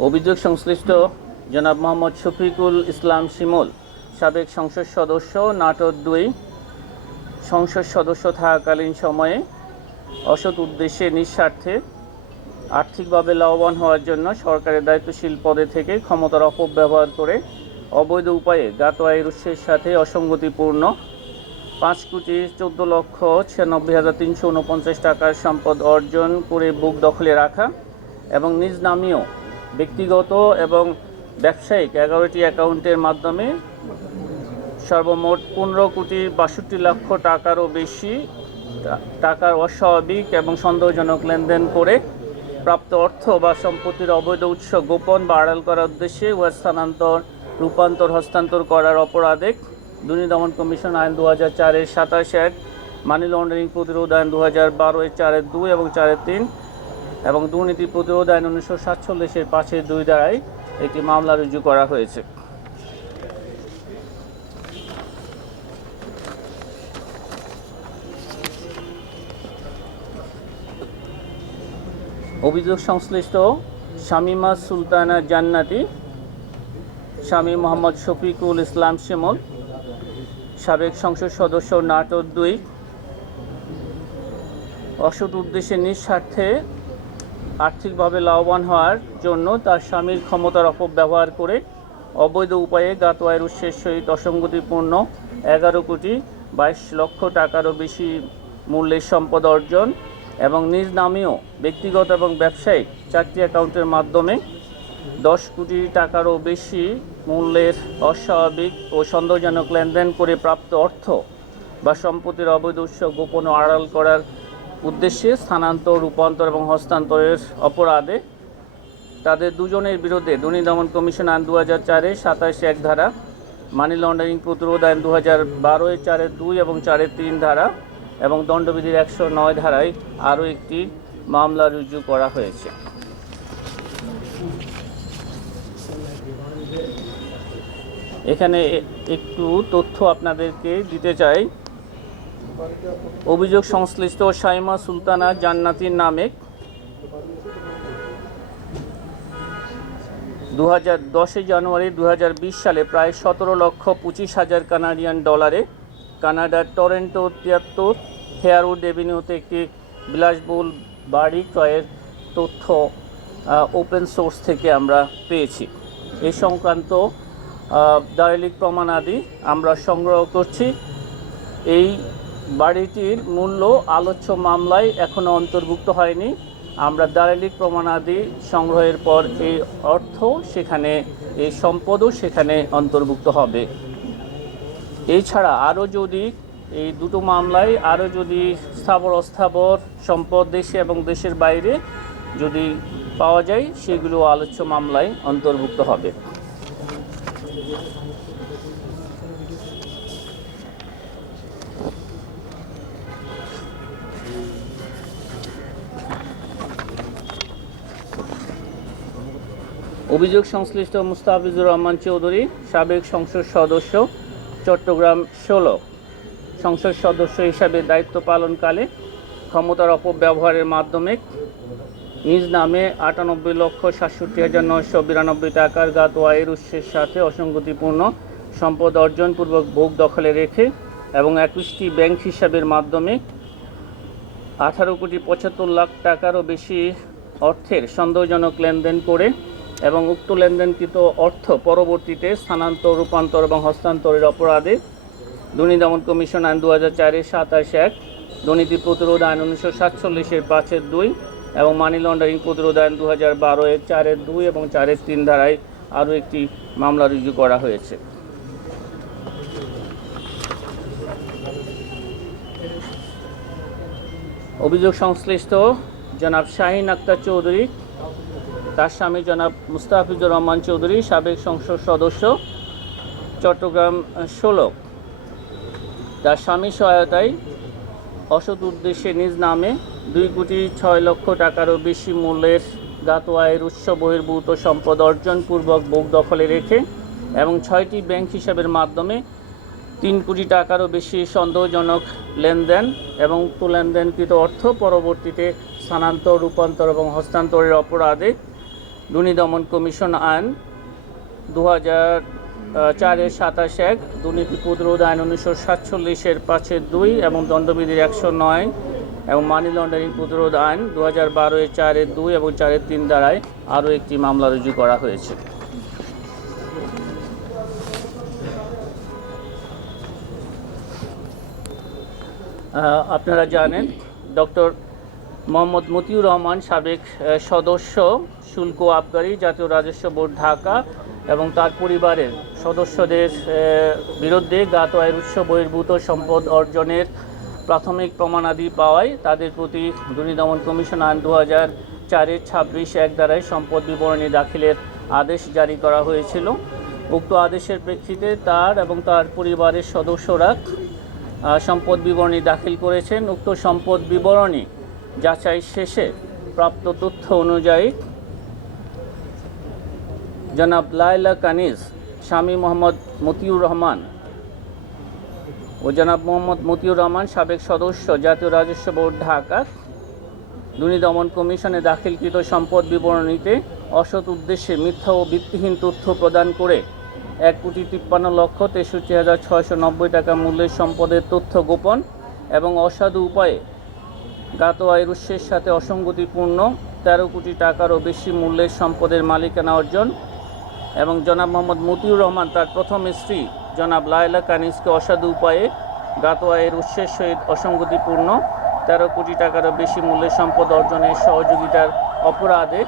অভিযোগ সংশ্লিষ্ট জনাব মোহাম্মদ শফিকুল ইসলাম শিমুল, সাবেক সংসদ সদস্য, নাটোর দুই সংসদ সদস্য থাকাকালীন সময়ে অসৎ উদ্দেশ্যে নিঃস্বার্থে আর্থিকভাবে লাভবান হওয়ার জন্য সরকারের দায়িত্বশীল পদে থেকে ক্ষমতার অপব্যবহার করে অবৈধ উপায়ে আয়ের উৎসের সাথে অসঙ্গতিপূর্ণ পাঁচ কোটি চোদ্দ লক্ষ ছিয়ানব্বই হাজার তিনশো উনপঞ্চাশ টাকার সম্পদ অর্জন করে বুক দখলে রাখা এবং নিজ নামীয় ব্যক্তিগত এবং ব্যবসায়িক এগারোটি অ্যাকাউন্টের মাধ্যমে সর্বমোট পনেরো কোটি বাষট্টি লক্ষ টাকারও বেশি টাকার অস্বাভাবিক এবং সন্দেহজনক লেনদেন করে প্রাপ্ত অর্থ বা সম্পত্তির অবৈধ উৎস গোপন বা আড়াল করার উদ্দেশ্যে উহা স্থানান্তর, রূপান্তর, হস্তান্তর করার অপরাধে দুর্নীতি দমন কমিশন আইন দু হাজার চারের সাতাশ এক মানি লন্ডারিং প্রতিরোধ আইন দু হাজার বারোয়ের চারের দুই এবং চারের তিন এবং দুর্নীতি প্রতিরোধ আইন উনিশশো সাতচল্লিশের পাঁচের দুই দ্বারাই একটি মামলা রুজু করা হয়েছে। অভিযোগ সংশ্লিষ্ট শামিমা সুলতানা জান্নাতি, স্বামী মোহাম্মদ শফিকুল ইসলাম শিমল, সাবেক সংসদ সদস্য নাটোর দুই, অসৎ উদ্দেশ্যে নিঃস্বার্থে আর্থিকভাবে লাভবান হওয়ার জন্য তার স্বামীর ক্ষমতার অপব্যবহার করে অবৈধ উপায়ে গাতোয়ায়ের উৎসের সহিত অসঙ্গতিপূর্ণ এগারো কোটি বাইশ লক্ষ টাকারও বেশি মূল্যের সম্পদ অর্জন এবং নিজ নামেও ব্যক্তিগত এবং ব্যবসায়িক চারটি অ্যাকাউন্টের মাধ্যমে দশ কোটি টাকারও বেশি মূল্যের অস্বাভাবিক ও সন্দেহজনক লেনদেন করে প্রাপ্ত অর্থ বা সম্পত্তির অবৈধ উৎস গোপন আড়াল করার উদ্দেশ্যে স্থানান্তর, রূপান্তর এবং হস্তান্তরের অপরাধে তাদের দুজনের বিরুদ্ধে দুর্নীতি দমন কমিশন আইন দু হাজার চারের সাতাশ এক ধারা, মানি লন্ডারিং প্রতিরোধ আইন দু হাজার বারোয় চারের দুই এবং চারের তিন ধারা এবং দণ্ডবিধির একশো নয় ধারায় আরও একটি মামলা রুজু করা হয়েছে। এখানে একটু তথ্য আপনাদেরকে দিতে চাই। অভিযোগ সংশ্লিষ্ট সাইমা সুলতানা জান্নাতির নামে দু হাজার দশই জানুয়ারি দু হাজার বিশ সালে প্রায় সতেরো লক্ষ পঁচিশ হাজার কানাডিয়ান ডলারে কানাডার টরেন্টো তিয়াত্তর হেয়ারউড এভিনিউতে একটি বিলাসবহুল বাড়ি ক্রয়ের তথ্য ওপেন সোর্স থেকে আমরা পেয়েছি। এ সংক্রান্ত দারিলিক প্রমাণাদি আমরা সংগ্রহ করছি। এই বাড়িটির মূল্য আলোচ্য মামলায় এখনও অন্তর্ভুক্ত হয়নি। আমরা দারিলিক প্রমাণাদি সংগ্রহের পর এই অর্থ সেখানে, এই সম্পদও সেখানে অন্তর্ভুক্ত হবে। এছাড়া আরও যদি এই দুটো মামলায় আরও যদি স্থাবর অস্থাবর সম্পদ দেশে এবং দেশের বাইরে যদি পাওয়া যায়, সেগুলো আলোচ্য মামলায় অন্তর্ভুক্ত হবে। অভিযোগ সংশ্লিষ্ট মুস্তাফিজুর রহমান চৌধুরী, সাবেক সংসদ সদস্য চট্টগ্রাম ষোলো। সংসদ সদস্য হিসাবে দায়িত্ব পালনকালে ক্ষমতার অপব্যবহারের মাধ্যমে নিজ নামে আটানব্বই লক্ষ সাতষট্টি হাজার নয়শো বিরানব্বই টাকার গাত আয়ের উৎসের সাথে অসঙ্গতিপূর্ণ সম্পদ অর্জনপূর্বক ভোগ দখলে রেখে এবং একুশটি ব্যাংক হিসাবের মাধ্যমে আঠারো কোটি পঁচাত্তর লাখ টাকারও বেশি অর্থের সন্দেহজনক লেনদেন করে এবং উক্ত লেনদেনকৃত অর্থ পরবর্তীতে স্থানান্তর, রূপান্তর এবং হস্তান্তরের অপরাধে দুর্নীতি দমন কমিশন আইন দু হাজার চারের সাতাশ এক, দুর্নীতি প্রতিরোধ আইন উনিশশো সাতচল্লিশের পাঁচের দুই এবং মানি লন্ডারিং প্রতিরোধ আইন দু হাজার বারো বারোয়ের চারের দুই এবং চারের তিন ধারায় আরও একটি মামলা রুজু করা হয়েছে। অভিযোগ সংশ্লিষ্ট জনাব শাহিন আক্তার চৌধুরী তার স্বামী জনাব মুস্তাফিজুর রহমান চৌধুরী, সাবেক সংসদ সদস্য, চট্টগ্রাম ষোলো। তার স্বামী সহায়তায় অসৎ উদ্দেশ্যে নিজ নামে দুই কোটি ছয় লক্ষ টাকারও বেশি মূল্যের গাত আয়ের উৎস বহির্ভূত সম্পদ অর্জনপূর্বক বুক দখলে রেখে এবং ছয়টি ব্যাংক হিসাবের মাধ্যমে তিন কোটি টাকারও বেশি সন্দেহজনক লেনদেন এবং লেনদেনকৃত অর্থ পরবর্তীতে স্থানান্তর, রূপান্তর এবং হস্তান্তরের অপরাধে দুর্নীতি দমন কমিশন আইন দু হাজার চারের সাতাশ এক, দুর্নীতি প্রতিরোধ আইন উনিশশো সাতচল্লিশের পাঁচের দুই এবং দণ্ডবিধির একশো নয় এবং মানি লন্ডারিং প্রতিরোধ আইন দু হাজার বারোয় চারের দুই এবং চারের তিন দ্বারায় আরও একটি মামলা রুজু করা হয়েছে। আপনারা জানেন, ডক্টর মোহাম্মদ মতিউর রহমান সাবেক সদস্য শুল্ক আবগারি জাতীয় রাজস্ব বোর্ড ঢাকা এবং তার পরিবারের সদস্যদের বিরুদ্ধে গাত আয়ের উৎস বহির্ভূত সম্পদ অর্জনের প্রাথমিক প্রমাণাদি পাওয়ায় তাদের প্রতি দমন কমিশন আইন দু হাজার চারের ছাব্বিশ এক দ্বারাই সম্পদ বিবরণী দাখিলের আদেশ জারি করা হয়েছিল। উক্ত আদেশের প্রেক্ষিতে তার এবং তার পরিবারের সদস্যরা সম্পদ বিবরণী দাখিল করেছেন। উক্ত সম্পদ বিবরণী যাচাই শেষে প্রাপ্ত তথ্য অনুযায়ী জনাব লায়লা কানিজ, স্বামী মোহাম্মদ মতিউর রহমান ও জনাব মোহাম্মদ মতিউর রহমান সাবেক সদস্য জাতীয় রাজস্ব বোর্ড ঢাকা দুর্নীতি দমন কমিশনে দাখিলকৃত সম্পদ বিবরণীতে অসৎ উদ্দেশ্যে মিথ্যা ও ভিত্তিহীন তথ্য প্রদান করে এক কোটি তিপ্পান্ন লক্ষ তেষট্টি হাজার ছয়শো নব্বই টাকা মূল্যের সম্পদের তথ্য গোপন এবং অসাধু উপায়ে জ্ঞাত আয়ের উৎসের সাথে অসঙ্গতিপূর্ণ তেরো কোটি টাকারও বেশি মূল্যের সম্পদের মালিকানা অর্জন এবং জনাব মোহাম্মদ মতিউর রহমান, তার প্রথম স্ত্রী, জনাব লায়লা কানিজকে অসাধু উপায়ে জ্ঞাত আয়ের উৎসের সহিত অসঙ্গতিপূর্ণ তেরো কোটি টাকারও বেশি মূল্যের সম্পদ অর্জনের সহযোগিতার অপরাধে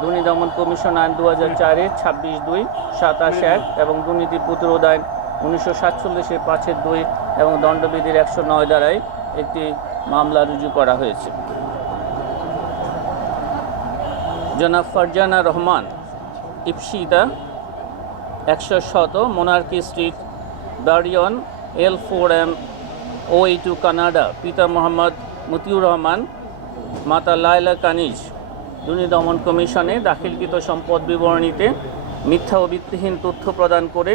দুর্নীতি দমন কমিশন আইন দু হাজার চারের ছাব্বিশ দুই সাতাশ এক এবং দুর্নীতি প্রতিরোধ আইন উনিশশো সাতচল্লিশের পাঁচের দুই এবং দণ্ডবিধির একশো নয় দ্বারাই একটি মামলা রুজু করা হয়েছে। জনাব ফারজানা রহমান ইপসিতা একশো শত monarchy street, দারিয়ন, L four M, O A two Canada, পিতা মোহাম্মদ মতিউর রহমান, মাতা লায়লা কানিজ দুর্নীতি দমন কমিশনে দাখিলকৃত সম্পদ বিবরণীতে মিথ্যা ও ভিত্তিহীন তথ্য প্রদান করে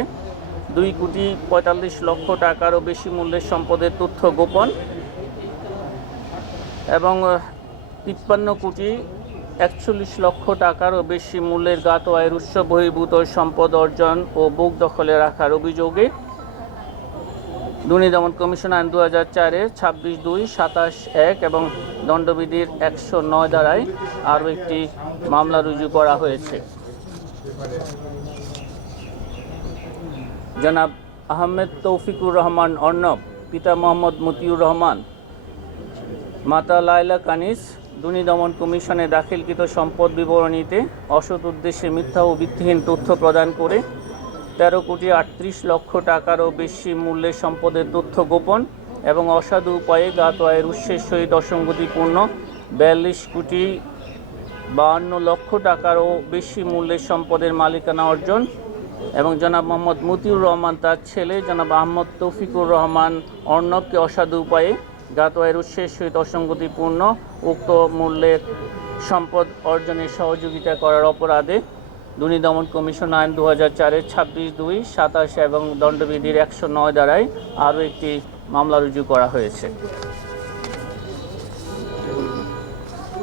দুই কোটি পঁয়তাল্লিশ লক্ষ টাকারও বেশি মূল্যের সম্পদের তথ্য গোপন এবং তিপ্পান্ন কোটি একচল্লিশ লক্ষ টাকারও বেশি মূল্যের গাত আয়ের উৎস বহির্ভূত সম্পদ অর্জন ও বুক দখলে রাখার অভিযোগে দুর্নীতি দমন কমিশন আইন দু হাজার চারের ছাব্বিশ দুই সাতাশ এক এবং দণ্ডবিধির একশো নয় দ্বারায় আরও একটি মামলা রুজু করা হয়েছে। জনাব আহমেদ তৌফিকুর রহমান অর্ণব, পিতা মোহাম্মদ মতিউর রহমান মাতা লায়লা কানিস দুর্নীতি দমন কমিশনে দাখিলকৃত সম্পদ বিবরণীতে অসৎ উদ্দেশ্যে মিথ্যা ও ভিত্তিহীন তথ্য প্রদান করে তেরো কোটি আটত্রিশ লক্ষ টাকারও বেশি মূল্যের সম্পদের তথ্য গোপন এবং অসাধু উপায়ে জ্ঞাত আয়ের উৎসের সহিত অসঙ্গতিপূর্ণ বিয়াল্লিশ কোটি বাহান্ন লক্ষ টাকারও বেশি মূল্যের সম্পদের মালিকানা অর্জন এবং জনাব মোহাম্মদ মতিউর রহমান তার ছেলে জনাব আহমদ তৌফিকুর রহমান অর্ণবকে অসাধু উপায়ে আয়ের উৎসের সহিত অসঙ্গতিপূর্ণ, উক্ত মূল্যের সম্পদ অর্জনে সহযোগিতা করার অপরাধে দুর্নীতি দমন কমিশন আইন দু হাজার চারের ছাব্বিশ দুই, সাতাশ এবং দণ্ডবিধির একশো নয় দ্বারাই আরও একটি মামলা রুজু করা হয়েছে।